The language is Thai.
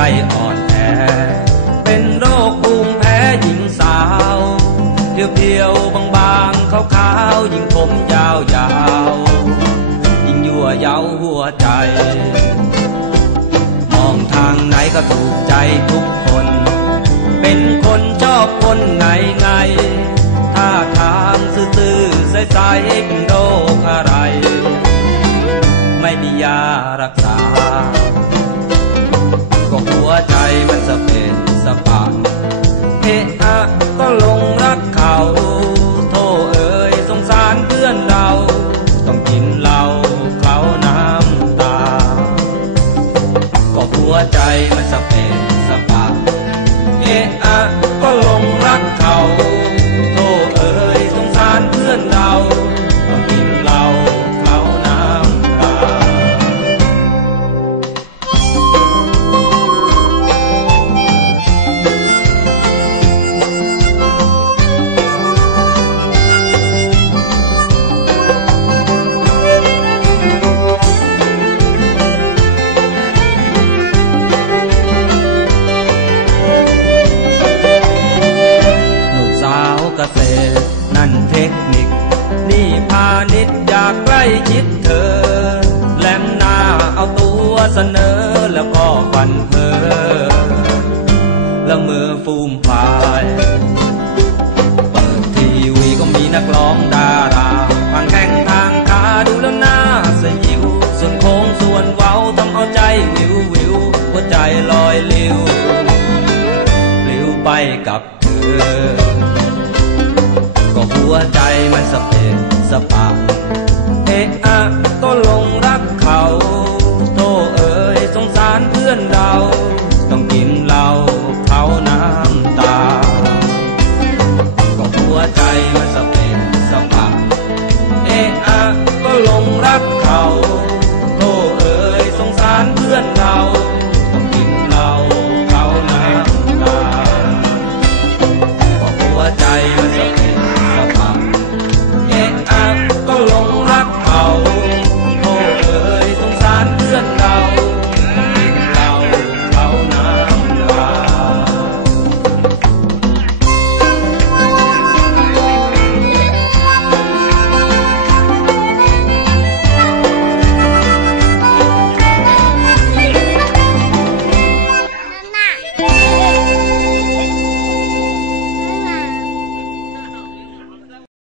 ใจอ่อนแอ เป็นโรคภูมิแพ้หญิงสาว เพียวเพียวบางบางขาวขาวยิ่งผมยาวยาวยิ่งยั่วเย้าหัวใจ มองทางไหนก็ถูกใจทุกคน เป็นคนชอบคนไหนไง ใจมันสะเป นี่พาณิชย์อยากใกล้ชิดเธอแหลมหน้าเอาตัวเสนอแล้วก็ฟันเพอแล้วมือฟูมพายเปิดทีวีก็มีนักร้องดาราทางแข่งทางขาดูแล้วน่าสยิว ส่วนโค้งส่วนเว้าทำเอาใจวิววิวหัวใจลอยลิวปลิวไปกับเธอ ก็หัวใจมันสะเพ 人呐。Bye.